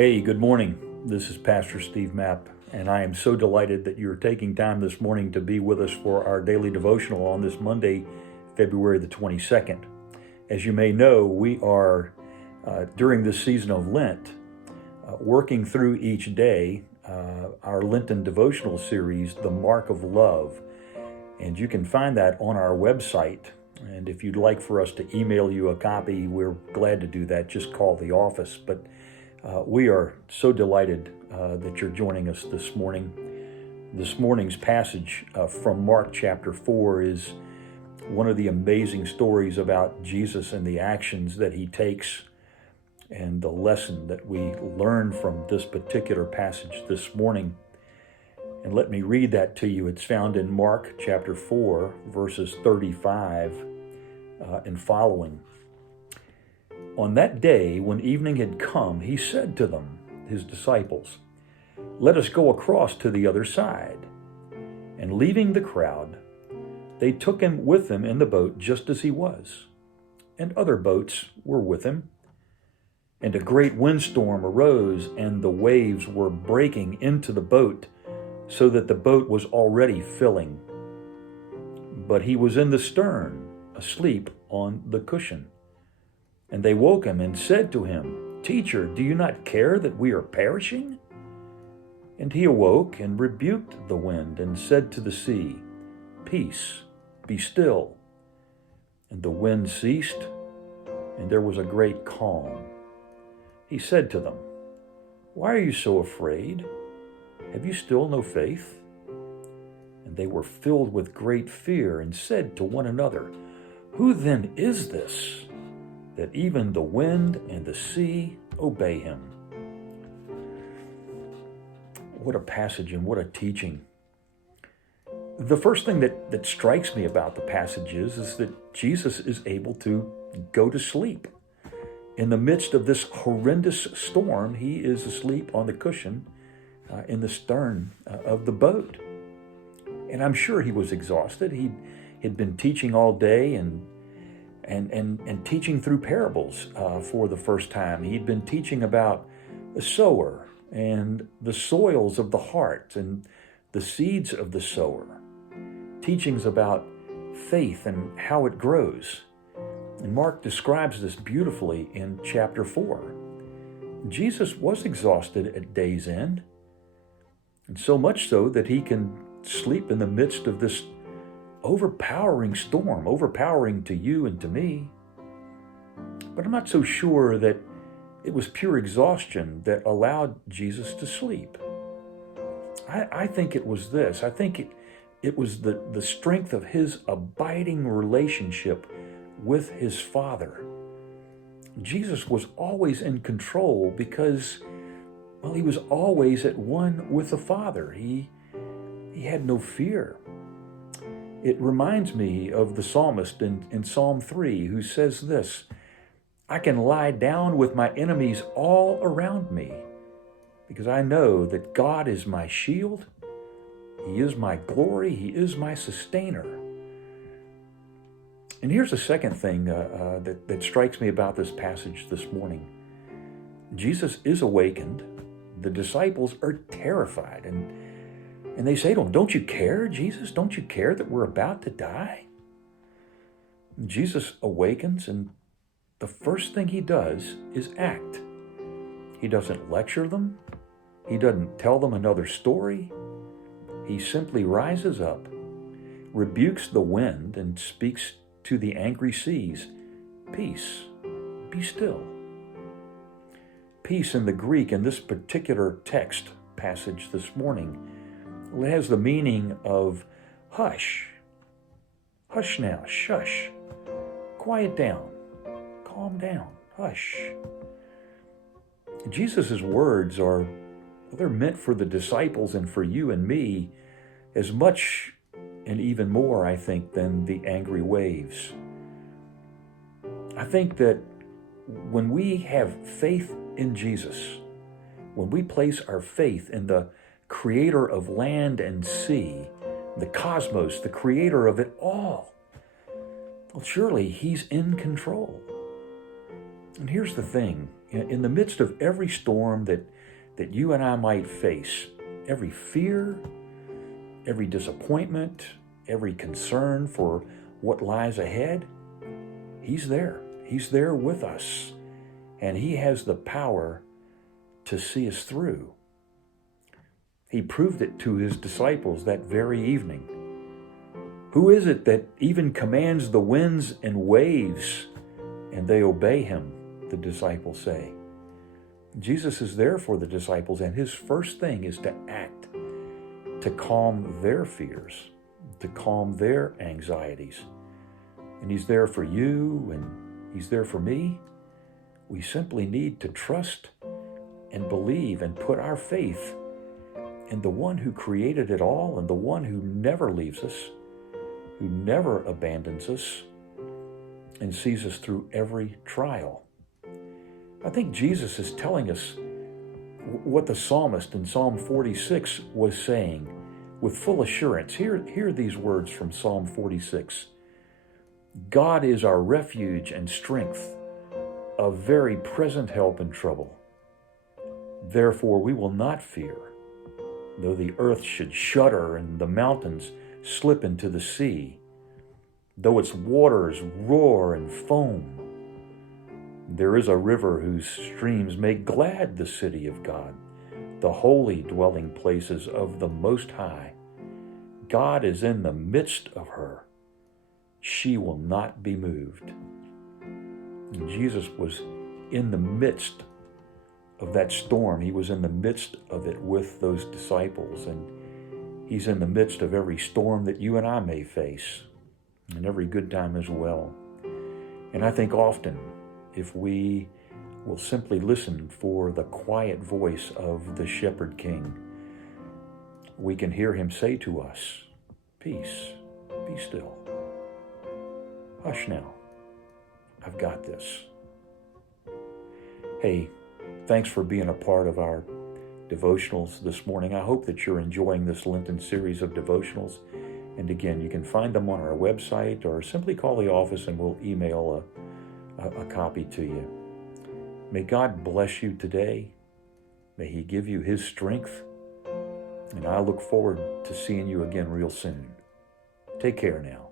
Hey, good morning. This is Pastor Steve Mapp, and I am so delighted that you're taking time this morning to be with us for our daily devotional on this Monday, February the 22nd. As you may know, we are, during this season of Lent, working through each day our Lenten devotional series, The Mark of Love. And you can find that on our website. And if you'd like for us to email you a copy, we're glad to do that. Just call the office. But we are so delighted that you're joining us this morning. This morning's passage from Mark chapter 4 is one of the amazing stories about Jesus and the actions that he takes and the lesson that we learn from this particular passage this morning. And let me read that to you. It's found in Mark chapter 4, verses 35 and following. On that day, when evening had come, he said to them, his disciples, "Let us go across to the other side." And leaving the crowd, they took him with them in the boat just as he was. And other boats were with him. And a great windstorm arose, and the waves were breaking into the boat, so that the boat was already filling. But he was in the stern, asleep on the cushion. And they woke him and said to him, "Teacher, do you not care that we are perishing?" And he awoke and rebuked the wind and said to the sea, "Peace, be still." And the wind ceased, and there was a great calm. He said to them, "Why are you so afraid? Have you still no faith?" And they were filled with great fear and said to one another, "Who then is this, that even the wind and the sea obey him?" What a passage and what a teaching. The first thing that strikes me about the passage is that Jesus is able to go to sleep. In the midst of this horrendous storm, he is asleep on the cushion in the stern of the boat. And I'm sure he was exhausted. He'd been teaching all day and teaching through parables for the first time. He'd been teaching about the sower and the soils of the heart and the seeds of the sower. Teachings about faith and how it grows. And Mark describes this beautifully in chapter 4. Jesus was exhausted at day's end, and so much so that he can sleep in the midst of this overpowering storm, overpowering to you and to me. But I'm not so sure that it was pure exhaustion that allowed Jesus to sleep. I think it was this. I think it was the strength of his abiding relationship with his Father. Jesus was always in control because, well, he was always at one with the Father. He had no fear. It reminds me of the psalmist in Psalm 3 who says this, "I can lie down with my enemies all around me because I know that God is my shield. He is my glory. He is my sustainer." And here's the second thing that strikes me about this passage this morning. Jesus is awakened. The disciples are terrified, and they say to him, "Don't you care, Jesus? Don't you care that we're about to die?" And Jesus awakens, and the first thing he does is act. He doesn't lecture them. He doesn't tell them another story. He simply rises up, rebukes the wind, and speaks to the angry seas, "Peace, be still." Peace in the Greek in this particular text passage this morning, well, it has the meaning of hush. Hush now, shush. Quiet down, calm down, hush. Jesus' words they're meant for the disciples and for you and me as much and even more, I think, than the angry waves. I think that when we have faith in Jesus, when we place our faith in the creator of land and sea, the cosmos, the creator of it all, well, surely he's in control. And here's the thing, in the midst of every storm that you and I might face, every fear, every disappointment, every concern for what lies ahead, He's there. He's there with us. And He has the power to see us through. He proved it to His disciples that very evening. Who is it that even commands the winds and waves, and they obey Him, the disciples say? Jesus is there for the disciples, and His first thing is to act, to calm their fears, to calm their anxieties. And He's there for you, and He's there for me. We simply need to trust and believe and put our faith in the one who created it all and the one who never leaves us, who never abandons us, and sees us through every trial. I think Jesus is telling us what the psalmist in Psalm 46 was saying with full assurance. Hear these words from Psalm 46. God is our refuge and strength, a very present help in trouble. Therefore we will not fear, though the earth should shudder and the mountains slip into the sea, though its waters roar and foam. There is a river whose streams make glad the city of God, the holy dwelling places of the Most High. God is in the midst of her. She will not be moved. And Jesus was in the midst of that storm. He was in the midst of it with those disciples, and He's in the midst of every storm that you and I may face, and every good time as well. And I think often, if we will simply listen for the quiet voice of the Shepherd King, we can hear Him say to us, "Peace, be still. Hush now, I've got this." Hey, thanks for being a part of our devotionals this morning. I hope that you're enjoying this Lenten series of devotionals. And again, you can find them on our website or simply call the office and we'll email a copy to you. May God bless you today. May He give you His strength. And I look forward to seeing you again real soon. Take care now.